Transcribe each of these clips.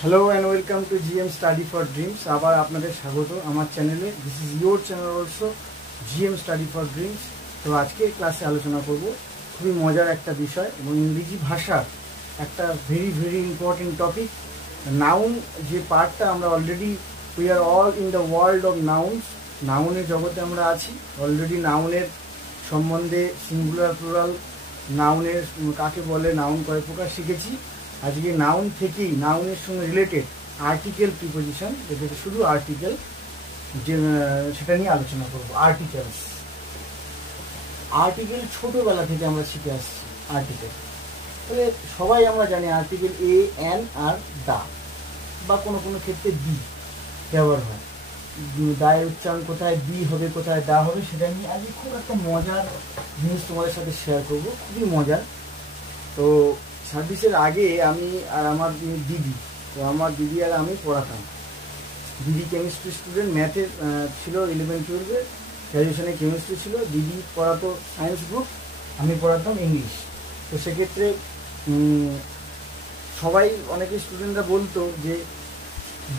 Hello and welcome to GM Study for Dreams. আবার আপনাদের স্বাগত আমার চ্যানেলে। This is your channel also GM Study for Dreams। তো আজকে ক্লাসে আলোচনা করব খুবই মজার একটা বিষয় এবং ইংরেজি ভাষার একটা ভেরি ইম্পর্টেন্ট টপিক, নাউন। যে পার্টটা আমরা already we are all in the world of nouns, নাউনের জগতে আমরা আছি। অলরেডি নাউনের সম্বন্ধে সিঙ্গুলার প্লুরাল, নাউনের কাকে বলে, নাউন কয় প্রকার শিখেছি। আজকে নাউন থেকেই নাউনের সঙ্গে রিলেটেড আর্টিকেল প্রিপোজিশন, যেটা শুধু আর্টিকেল, যে সেটা নিয়ে আলোচনা করব। আর্টিকেল ছোটোবেলা থেকে আমরা শিখে আসছি আর্টিকেল। তবে সবাই আমরা জানি আর্টিকেল এ, এন আর দা, বা কোনো ক্ষেত্রে বি ব্যবহার হয়। দায়ের উচ্চারণ কোথায় বি হবে, কোথায় দা হবে, সেটা নিয়ে আজকে খুব একটা মজার জিনিস তোমাদের সাথে শেয়ার করব, খুবই মজার। তো সার্ভিসের আগে আমি আর আমার দিদি, তো আমার দিদি আর আমি পড়াতাম। দিদি কেমিস্ট্রি স্টুডেন্ট, ম্যাথের ছিল 11-12-এ, গ্র্যাজুয়েশনে কেমিস্ট্রি ছিল। দিদি পড়াতো সায়েন্স গ্রুপ, আমি পড়াতাম ইংলিশ। তো সেক্ষেত্রে সবাই, অনেকে স্টুডেন্টরা বলতো যে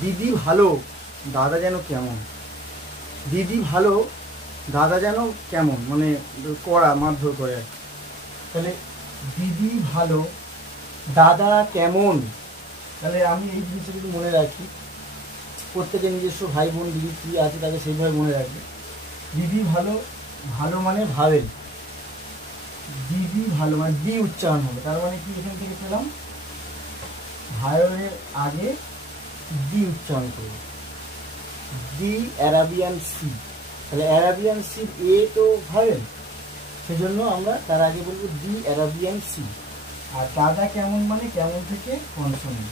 দিদি ভালো, দাদা যেন কেমন। দিদি ভালো, দাদা যেন কেমন, মানে কড়া, মারধর করে আর কি। তাহলে দিদি ভালো, দাদা কেমন। তাহলে আমি এই জিনিসটা যদি মনে রাখি, প্রত্যেকের নিজস্ব ভাই বোন দিদি কী আছে তাকে সেইভাবে মনে রাখবে। দিদি ভালো, ভালো মানে ভাবেন। দিদি ভালো মানে দি উচ্চারণ হবে, তার মানে কি এখান থেকে পেলাম ভায়োলের আগে দি উচ্চারণ করব, দি অ্যারাবিয়ান সি। তাহলে অ্যারাবিয়ান সি এ তো ভাবেন, সেজন্য আমরা তার আগে বলবো দি অ্যারাবিয়ান সি। আর দাদা কেমন মানে কেমন থেকে কনসোনেন্ট।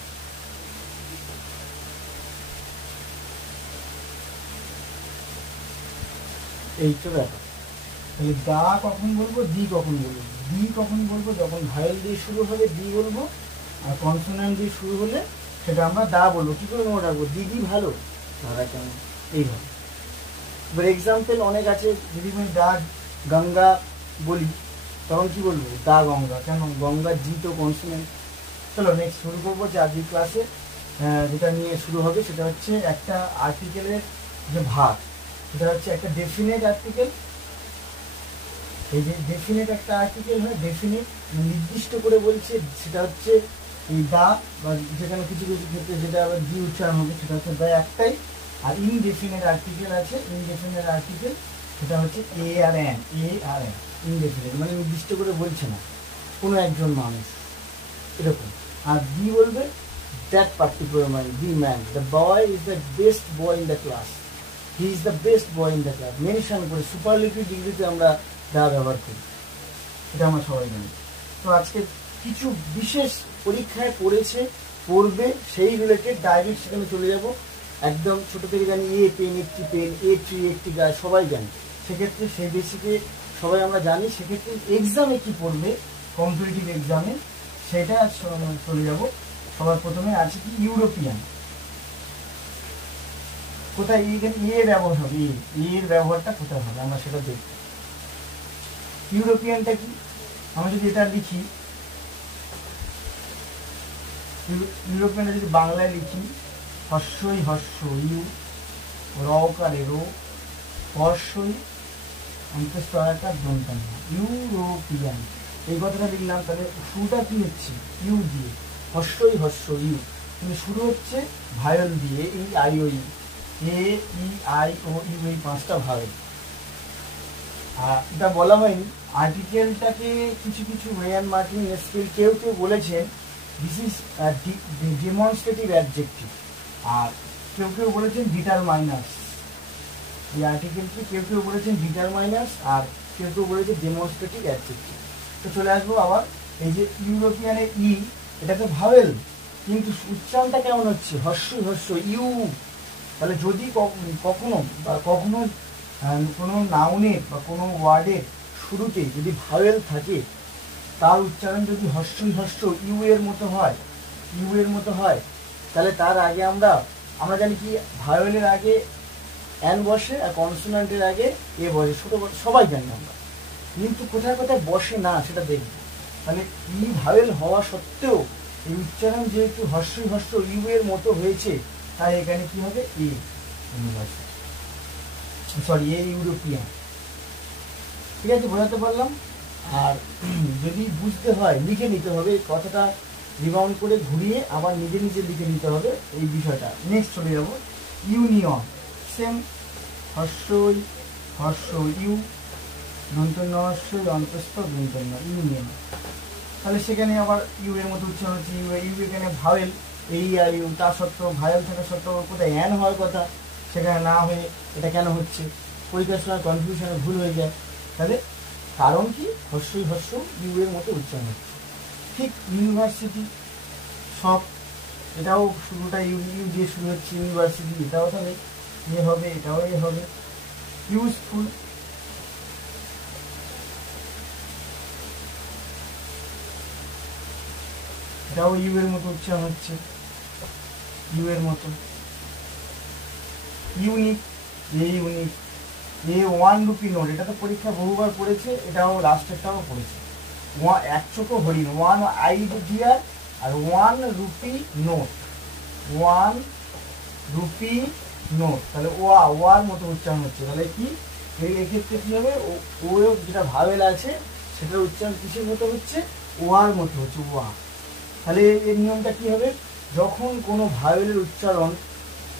এই তো ব্যাপার। তাহলে দা কখন বলবো, দি কখন বলবো। দি কখন বলবো, যখন ভায়েল দিয়ে শুরু হবে দি বলবো, আর কনসোনেন্ট দিয়ে শুরু হলে সেটা আমরা দা বলবো। কী করে মনে রাখবো, দিদি ভালো, দাদা কেমন, এইভাবে। এবার এক্সাম্পল অনেক আছে। যদি আমি দা গঙ্গা বলি, তখন কি বলবো, দা গঙ্গা। কেন, গঙ্গা জি তো কনসোনেন্ট। চলো নেক্সট শুরু করবো। যে আজকের ক্লাসে যেটা নিয়ে শুরু হবে সেটা হচ্ছে একটা আর্টিকেলের যে ভাগ, সেটা হচ্ছে একটা ডেফিনেট আর্টিকেল। এই যে ডেফিনেট একটা আর্টিকেল হয়, ডেফিনেট নির্দিষ্ট করে বলছে, সেটা হচ্ছে এই দা, বা যেখানে কিছু ক্ষেত্রে যেটা আবার দি উচ্চারণ হবে সেটা হচ্ছে দা একটাই। আর ইনডেফিনেট আর্টিকেল আছে, ইনডেফিনেট আর্টিকেল সেটা হচ্ছে এ আর এন, ইনডেফিনেট মানে নির্দিষ্ট করে বলছে না, কোনো একজন মানুষ, এরকম। আর দি বলবে that particular man, the man, the boy is the best boy in the class, he is the best boy in the class. Mention করে সুপারলেটিভ ডিগ্রিতে আমরা দা ব্যবহার করি, এটা আমরা সবাই জানি। তো আজকে কিছু বিশেষ পরীক্ষায় পড়বে সেই রিলেটেড ডাইরেক্ট সেখানে চলে যাব। একদম ছোটো থেকে জানি এ পেন একটি পেন, এ ট্রি একটি গাছ, সবাই জানি। সেক্ষেত্রে সেই বেসিকে সবাই আমরা জানি। সেক্ষেত্রে এক্সামে কি পড়বে, কম্পিটিটিভ এক্সামে, সেটা চলে যাব। সবার প্রথমে আছে কি ইউরোপিয়ান। কোথায় এখানে এ ব্যবহার হবে, এর ব্যবহারটা কোথায় হবে আমরা সেটা দেখব। ইউরোপিয়ানটা কি, আমি যদি এটা লিখি, ইউরোপিয়ানটা যদি বাংলায় লিখি, হস্যই হস্য ইউ, রকারে রো, হর্ষই অন্তঃস্থকার দন্তান, ইউরোপিয়ান। এই কথাটা লিখলাম। তাহলে শুরুটা কি হচ্ছে ইউ দিয়ে, হস্যই হস্য ইউ, কিন্তু শুরু হচ্ছে ভায়োল দিয়ে, এই I O U, A E I O U, এই পাঁচটা ভায়োল। আর এটা বলা হয়নি আর্টিকেলটাকে, কিছু ওয়েয়ান মার্টিন স্কিল কেউ বলেছেন দিস ইজ ডেমনস্ট্রেটিভ অ্যাডজেক্টিভ, আর কেউ বলেছেন ডিটারমাইনার্স। এই আর্টিকেলকে কেউ বলেছেন ডিটারমাইনার্স, আর কেউ বলেছে ডেমনস্ট্রেটিভ অ্যাডজেক্টিভ। তো চলে আসবো আবার এই যে ইউরোপিয়ানের ই, এটা তো ভাওয়েল, কিন্তু উচ্চারণটা কেমন হচ্ছে, হস্য ইউ। তাহলে যদি কখনো কোনো নাউনের বা কোনো ওয়ার্ডের শুরুতে যদি ভাওয়েল থাকে, তার উচ্চারণ যদি হস্য ইউ এর মতো হয়, তাহলে তার আগে আমরা জানি কি, ভাওয়েলের আগে এন বসে আর কনসোনান্টের আগে এ বসে, ছোটো সবাই জানি আমরা। কিন্তু কোথায় বসে না সেটা দেখব। তাহলে ই ভাওয়েল হওয়া সত্ত্বেও এই উচ্চারণ যেহেতু হর্ষই হর্ষ ইউ এর মতো হয়েছে, তাই এখানে কি হবে a university, sorry a European. ঠিক আছে, বোঝাতে পারলাম। আর যদি বুঝতে হয় লিখে নিতে হবে, কথাটা রিবাউন্ড করে ঘুরিয়ে আবার নিজে নিজে লিখে নিতে হবে এই বিষয়টা। নেক্সট চলে যাব ইউনিয়ন, সেম হর্ষই হর্ষ ইউ, দন্তন্য হর্ষই অন্তস্থ দন্তন্য ইউনিয়ন। তাহলে সেখানে আবার ইউ এর মতো উচ্চারণ হচ্ছে ইউ, ইউ এখানে ভাওয়েল এই আর ইউ, তা সত্ত্বেও ভাওয়েল থাকা সত্ত্বেও কোথায় অ্যান হওয়ার কথা সেখানে না হয়ে এটা কেন হচ্ছে, পরীক্ষার সময় কনফিউশনে ভুল হয়ে যায়। তাহলে কারণ কি, হর্ষই হর্ষ ইউ এর মতো উচ্চারণ হচ্ছে। ঠিক ইউনিভার্সিটি সব, এটাও শুরুটা ইউ ইউ দিয়ে শুরু হচ্ছে ইউনিভার্সিটি, এটাও তাহলে এ হবে, এটাও এ হবে। ইউজফুল, এটাও ইউ এর মতো উচ্চারণ হচ্ছে, ইউ এর মতো। Unique, a unique, A 1 rupee note, এটা তো পরীক্ষা বহুবার পড়েছে, এটাও লাস্টেরটাও পড়েছে। এক ছোট হরিণ, 1 আইডিয়ার আর 1 রুপি নোট, 1 রুপি নোট, তাহলে ওয়ার মতো উচ্চারণ হচ্ছে। তাহলে কি এক্ষেত্রে কি হবে, ও যেটা ভাওয়েল আছে সেটার উচ্চারণ কিসের মতো হচ্ছে, ওয়ার মতো হচ্ছে, ওয়া। তাহলে এর নিয়মটা কি হবে, যখন কোনো ভাওয়েলের উচ্চারণ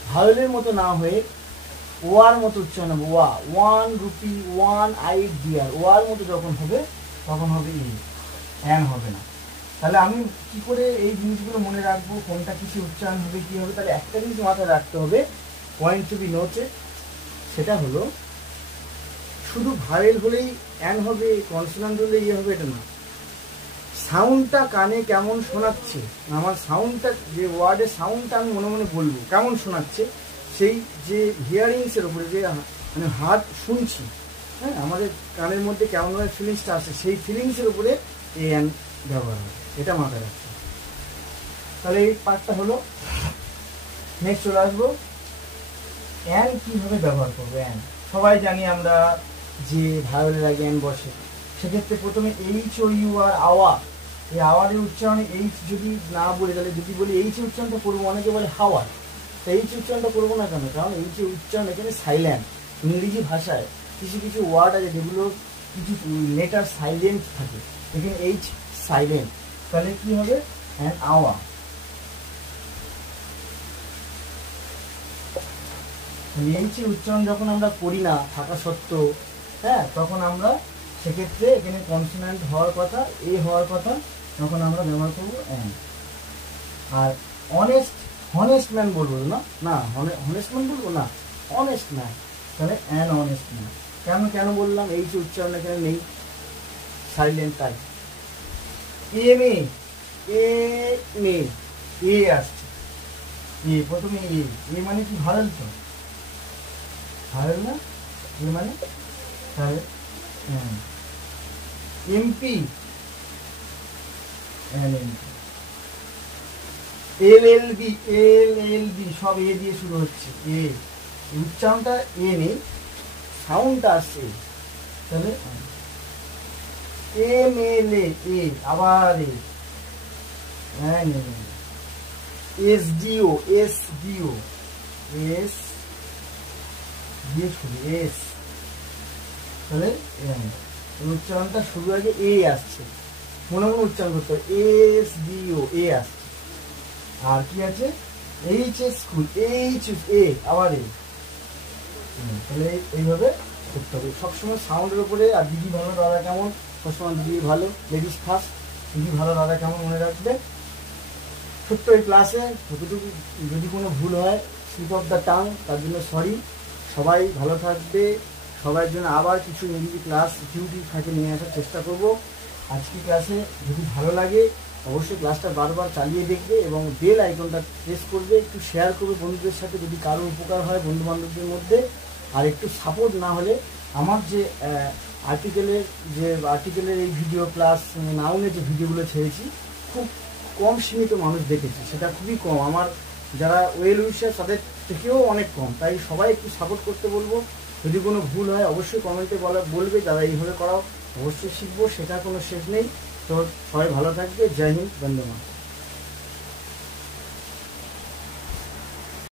ভাওয়েলের মতো না হয়ে ওয়ার মতো উচ্চারণ হবে, ওয়া 1 রুপি 1 আইডিয়ার, ওয়ার মতো যখন হবে তখন হবে ই, অ্যান হবে না। তাহলে আমি কি করে এই জিনিসগুলো মনে রাখবো, কোনটা কিসে উচ্চারণ হবে কি হবে? তাহলে একটা জিনিস মাথায় রাখতে হবে, পয়েন্ট টু বি নোটেড, সেটা হলো শুধু ভাওয়েল হলেই অ্যান হবে, কনসোনান্ট হলেই ইয়ে হবে এটা না। সাউন্ডটা কানে কেমন শোনাচ্ছে, আমার সাউন্ডটা যে ওয়ার্ডের সাউন্ডটা আমি মনে মনে বলবো কেমন শোনাচ্ছে, সেই যে হিয়ারিংসের উপরে যে মানে হার্ট শুনছি, হ্যাঁ আমাদের কানের মধ্যে কেমনভাবে ফিলিংসটা আসে, সেই ফিলিংসের উপরে এই অ্যান ব্যবহার হয়, এটা মাথায় রাখতে। তাহলে এই পার্টটা হলো। নেক্সট চলে আসবো অ্যান কীভাবে ব্যবহার করবো। অ্যান সবাই জানি আমরা যে ভায়োলের আগে অ্যান বসে, সেক্ষেত্রে প্রথমে এইচ ও ইউ আর আওয়া, এই আওয়ারের উচ্চারণে এইচ যদি না বলি, তাহলে যদি বলি এইচ উচ্চারণটা করবো, অনেকে বলে হাওয়ার, তো এইচ উচ্চারণটা করবো না কেন, কারণ এইচ উচ্চারণ এখানে সাইলেন্ট। ইংরেজি ভাষায় কিছু কিছু ওয়ার্ড আছে যেগুলো কিছু লেটার সাইলেন্ট থাকে, এখানে এইচ সাইলেন্ট, তাহলে কি হবে অ্যান আওয়া। এইচ উচ্চারণ যখন আমরা করি না থাকা সত্ত্বেও, হ্যাঁ তখন আমরা সেক্ষেত্রে এখানে কনসোনান্ট হওয়ার কথা, এ হওয়ার কথা, তখন আমরা ব্যবহার করবো an. R honest, honest man বলবো না, না হনেস্ট ম্যান বলবো না, অনেস্ট ম্যান, তাহলে অ্যান অনেস্ট ম্যান। কেন বললাম, এইচ উচ্চারণ এখানে নেই, সাইলেন্ট, তাই। এম এ, এ আসছে, এ প্রথমে এ মানে কি ভারেল, তো ভারেল না, এ মানে তাহলে এমপি, এলএলবি, এলএলবি সব এ দিয়ে শুরু হচ্ছে, এ উচ্চারণটা এ নেই, সাউন্ডটা আসছে, তাহলে এম এল এ, আবার এসডিও, এসডিও, এস দিয়ে শুরু, এস, তাহলে উচ্চারণটা শুরু আগে এ আসছে, মনে মনে উচ্চারণ করতে হবে, এস ডিও, এ আসছে। আর কি আছে, H S school, H A, আবার এ, তাহলে এইভাবে করতে হবে সবসময় সাউন্ডের উপরে। আর দিদি ভালো দাদা কেমন, সবসময় দিদি ভালো, লেডিস ফার্স্ট, দিদি ভালো দাদা কেমন মনে রাখবে। ছোট্ট এই ক্লাসে যতটুকু যদি কোনো ভুল হয়, স্লিপ অফ দ্য টাং, তার জন্য সরি। সবাই ভালো থাকবে, সবার জন্য আবার কিছু ইংরেজি ক্লাস ডিউটি থাকে নিয়ে আসার চেষ্টা করব। আজকে ক্লাসে যদি ভালো লাগে অবশ্যই ক্লাসটা বারবার চালিয়ে দেখবে এবং বেল আইকনটা প্রেস করবে, একটু শেয়ার করবে বন্ধুদের সাথে যদি কারো উপকার হয় বন্ধু বান্ধবদের মধ্যে। আর একটু সাপোর্ট না হলে আমার যে আর্টিকেলের এই ভিডিও প্লাস নাউনের যে ভিডিওগুলো ছেড়েছি, খুব কম সীমিত মানুষ দেখেছি, সেটা খুবই কম, আমার যারা ওয়েল উইশার তাদের থেকেও অনেক কম। তাই সবাই একটু সাপোর্ট করতে বলবো। যদি কোনো ভুল হয় অবশ্যই কমেন্টে বলবে, যারা এইভাবে করাও অবশ্যই শিখবো, সেটা কোনো শেষ নেই। তো সবাই ভালো থাকবে, জয় হিন্দ, বন্দে মাতরম।